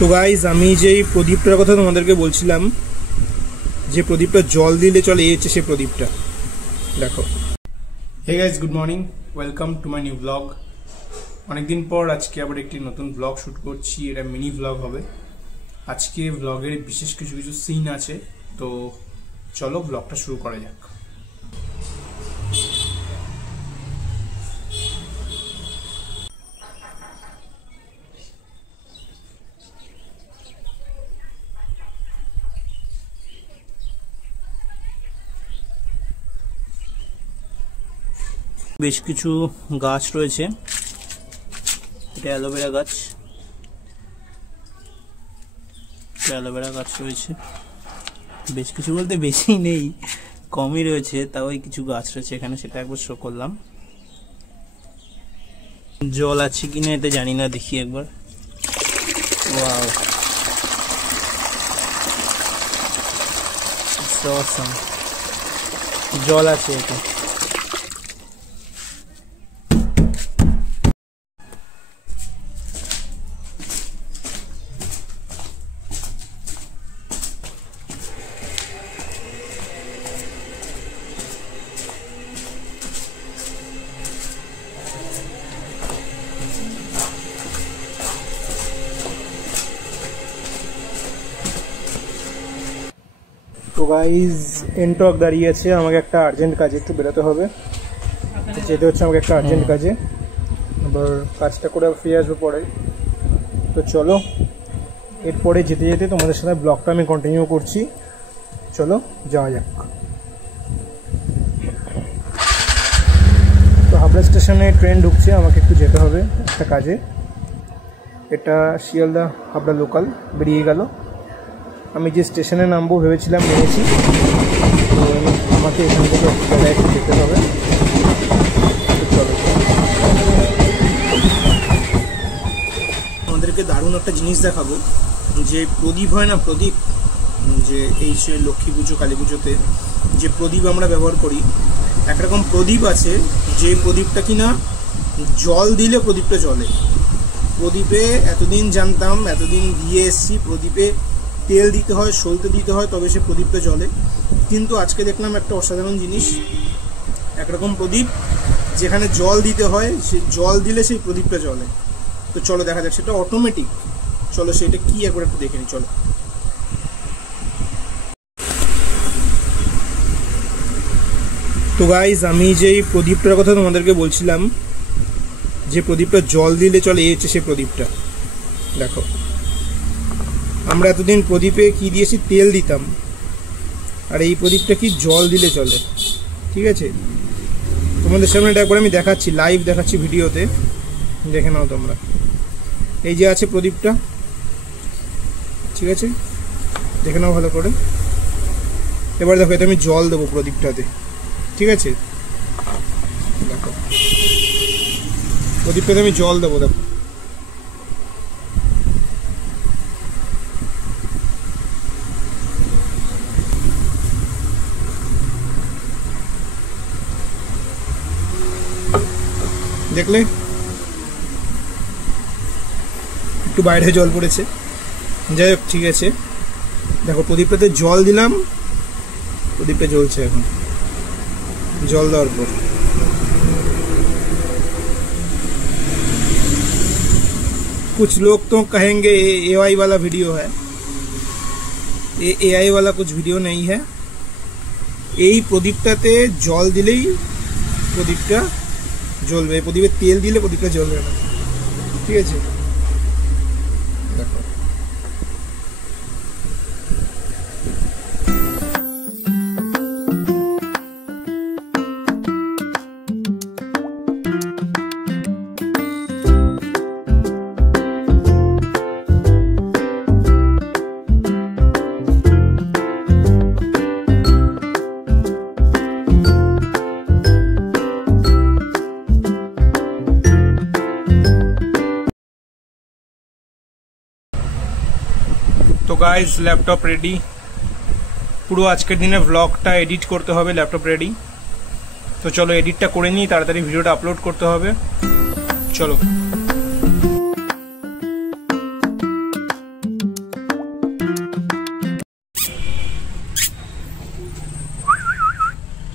তো গাইজ আমি যেই প্রদীপটার কথা তোমাদেরকে বলছিলাম, যে প্রদীপটা জল দিলে চলে, এই হচ্ছে সেই প্রদীপটা। দেখো। Hey guys, good morning, welcome to my new blog. অনেকদিন পর আজকে আবার একটি নতুন ব্লগ শ্যুট করছি। এটা মিনি ব্লগ হবে। আজকে ব্লগের বিশেষ কিছু কিছু সিন আছে, তো চলো ব্লগটা শুরু করা যাক। বেশ কিছু গাছ রয়েছে। এটা অ্যালোভেরা গাছ, অ্যালোভেরা গাছ রয়েছে। বেশ কিছু বলতে বেশি নেই, কমই রয়েছে, তাও কিছু গাছ রয়েছে এখানে, সেটা একবার শো করলাম। জল আছে কিনা এটা জানি না, দেখি একবার। ওয়াও, অসাম, জল আছে এটা। তো গাইজ, এনটক দাঁড়িয়ে আছে, আমাকে একটা আর্জেন্ট কাজে একটু বেরোতে হবে, যেতে হচ্ছে আমাকে একটা আর্জেন্ট কাজে। আবার কাজটা করে ফিরে আসবো পরে। তো চলো, এরপরে যেতে যেতে তোমাদের সাথে ব্লগটা আমি কন্টিনিউ করছি। চলো যাওয়া যাক। তো হাবড়া স্টেশনে ট্রেন ঢুকছে, আমাকে একটু যেতে হবে একটা কাজে। এটা শিয়ালদা হাবড়া লোকাল বেরিয়ে গেল। আমি যে স্টেশনে নামবো ভেবেছিলাম নেমেছি, তো আমাকে এখান থেকে একটু যেতে হবে। চলো, আমাদেরকে দারুণ একটা জিনিস দেখাবো। যে প্রদীপ হয় না, প্রদীপ, যে এই সে লক্ষ্মী পুজো কালী পুজোতে যে প্রদীপ আমরা ব্যবহার করি, একরকম প্রদীপ আছে যে প্রদীপটা কিনা জল দিলে প্রদীপটা জ্বলে। প্রদীপে এতদিন জানতাম, এতদিন দিয়ে এসছি, প্রদীপে তেল দিতে হয়, সলতে দিতে হয়, তবে সে প্রদীপটা জ্বলে। কিন্তু আজকে দেখলাম একটা অসাধারণ জিনিস, একরকম প্রদীপ যেখানে জল দিতে হয়, সে জল দিলে সেই প্রদীপটা জ্বলে। তো চলো দেখা যাক, সেটা অটোমেটিক। চলো সেটা কি একবার একটু দেখে নিই। চলো। তো গাইজ, আমি যেই প্রদীপটার কথা তোমাদেরকে বলছিলাম, যে প্রদীপটা জল দিলে চলে, এই হচ্ছে সেই প্রদীপটা। দেখো, আমরা এতদিন প্রদীপে কি দিয়েছি, তেল দিতাম, আর এই প্রদীপটা কি জল দিলে চলে। ঠিক আছে, তোমাদের সামনে এটা একবার আমি দেখাচ্ছি, লাইভ দেখাচ্ছি ভিডিওতে, দেখে নাও তোমরা। এই যে আছে প্রদীপটা, ঠিক আছে, দেখে নাও ভালো করে। এবার দেখো, এটা আমি জল দেবো প্রদীপটাতে, ঠিক আছে। দেখো, প্রদীপটাতে আমি জল দেবো, দেখো। দেখলে, একটু বাইরে জল পড়েছে, যাই হোক, ঠিক আছে। দেখো, প্রদীপটাতে জল দিলাম, প্রদীপটা জ্বলছে এখন জল দেওয়ার পর। कुछ लोग तो कहेंगे एआई वाला वीडियो है, ये एआई वाला कुछ वीडियो नहीं है। এই প্রদীপটাতে জল দিলেই প্রদীপটা জ্বলবে, প্রদীপে তেল দিলে প্রদীপটা জ্বলবে না, ঠিক আছে। দেখো, তো গাইজ, ল্যাপটপ রেডি। পুরো আজকের দিনে ব্লগটা এডিট করতে হবে, ল্যাপটপ রেডি। তো চলো এডিটটা করে নিই, তাড়াতাড়ি ভিডিওটা আপলোড করতে হবে। চলো।